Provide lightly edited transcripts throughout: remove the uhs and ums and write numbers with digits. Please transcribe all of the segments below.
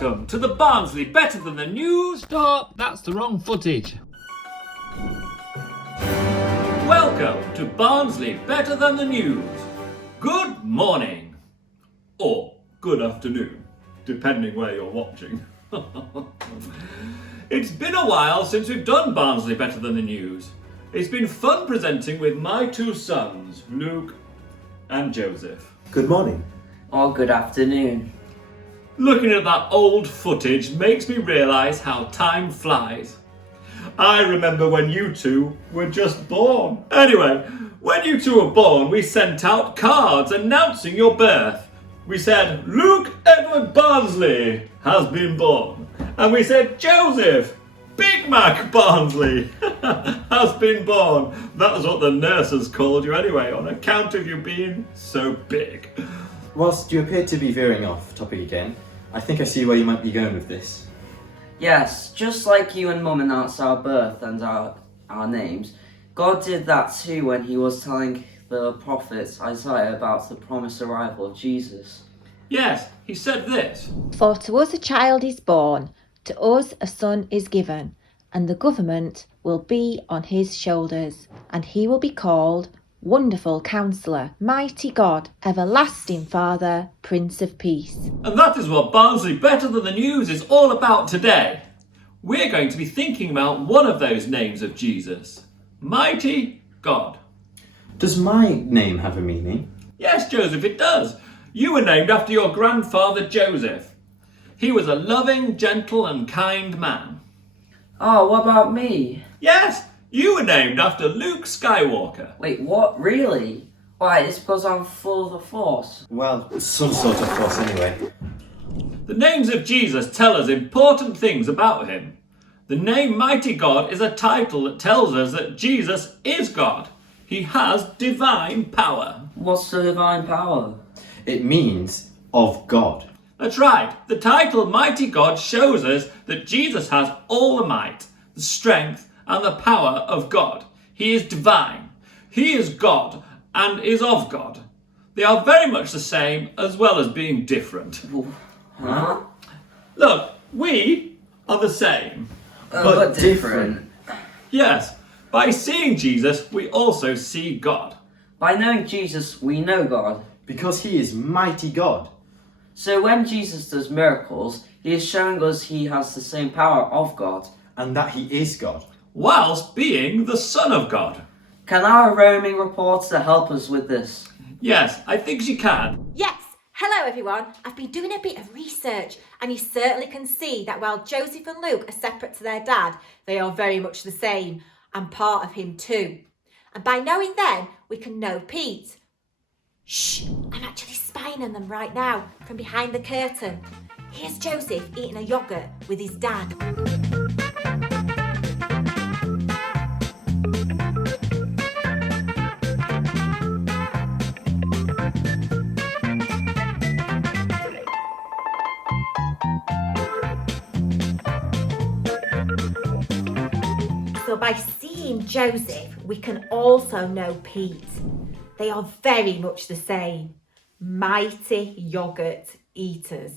Welcome to the Barnsley Better Than the News. Stop! That's the wrong footage. Welcome to Barnsley Better Than the News. Good morning. Or good afternoon, depending where you're watching. It's been a while since we've done Barnsley Better Than the News. It's been fun presenting with my two sons, Luke and Joseph. Good morning. Or good afternoon. Looking at that old footage makes me realise how time flies. I remember when you two were just born. Anyway, when you two were born, we sent out cards announcing your birth. We said, Luke Edward Barnsley has been born. And we said, Joseph Big Mac Barnsley has been born. That was what the nurses called you anyway, on account of you being so big. Whilst you appear to be veering off topic again, I think I see where you might be going with this. Yes, just like you and Mum announced our birth and our names, God did that too when he was telling the prophet Isaiah about the promised arrival of Jesus. Yes, he said this. For to us a child is born, to us a son is given, and the government will be on his shoulders, and he will be called Wonderful Counselor, Mighty God, Everlasting Father, Prince of Peace. And that is what Barnsley Better Than the News is all about today. We're going to be thinking about one of those names of Jesus, Mighty God. Does my name have a meaning? Yes, Joseph, it does. You were named after your grandfather Joseph. He was a loving, gentle and kind man. Oh, what about me? Yes, you were named after Luke Skywalker. Wait, what? Really? Why, it's because I'm full of the Force. Well, some sort of force anyway. The names of Jesus tell us important things about him. The name Mighty God is a title that tells us that Jesus is God. He has divine power. What's the divine power? It means of God. That's right. The title Mighty God shows us that Jesus has all the might, the strength, and the power of God. He is divine. He is God and is of God. They are very much the same as well as being different. Huh? Look, we are the same. But different. Yes, by seeing Jesus, we also see God. By knowing Jesus, we know God. Because he is mighty God. So when Jesus does miracles, he is showing us he has the same power of God. And that he is God. Whilst being the Son of God. Can our roaming reporter help us with this? Yes, I think she can. Yes! Hello everyone! I've been doing a bit of research and you certainly can see that while Joseph and Luke are separate to their dad, they are very much the same and part of him too. And by knowing them, we can know Pete. Shh! I'm actually spying on them right now from behind the curtain. Here's Joseph eating a yoghurt with his dad. So by seeing Joseph, we can also know Pete. They are very much the same. Mighty yoghurt eaters.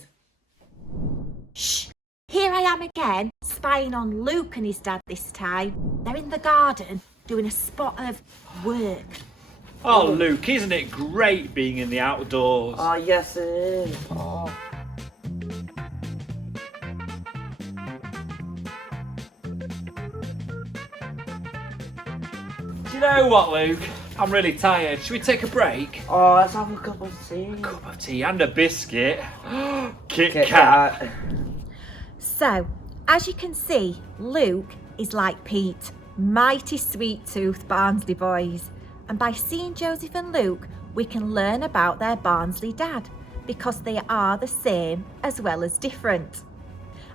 Shh! Here I am again, spying on Luke and his dad this time. They're in the garden doing a spot of work. Oh, Luke, isn't it great being in the outdoors? Oh, yes it is. Oh. Do you know what, Luke? I'm really tired. Should we take a break? Oh, let's have a cup of tea. Cup of tea and a biscuit. Kit Kit Kat. Kat. So, as you can see, Luke is like Pete, mighty sweet-toothed Barnsley boys. And by seeing Joseph and Luke, we can learn about their Barnsley dad, because they are the same as well as different.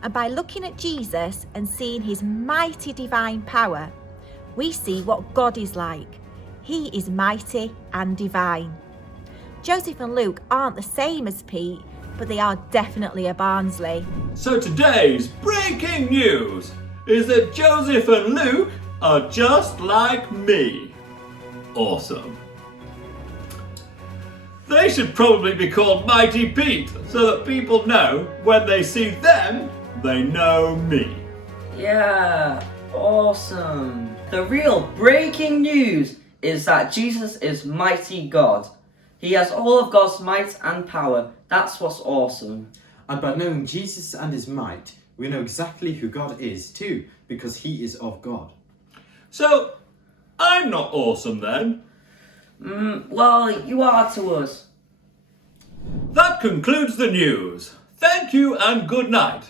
And by looking at Jesus and seeing his mighty divine power, we see what God is like. He is mighty and divine. Joseph and Luke aren't the same as Pete, but they are definitely a Barnsley. So today's breaking news is that Joseph and Luke are just like me. Awesome. They should probably be called Mighty Pete, so that people know when they see them, they know me. Yeah, awesome. The real breaking news is that Jesus is mighty God. He has all of God's might and power. That's what's awesome. And by knowing Jesus and his might, we know exactly who God is too, because he is of God. So, I'm not awesome then. Well, you are to us. That concludes the news. Thank you and good night.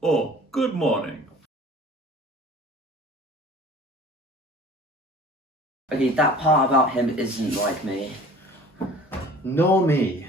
Or good morning. Okay, that part about him isn't like me. Nor me.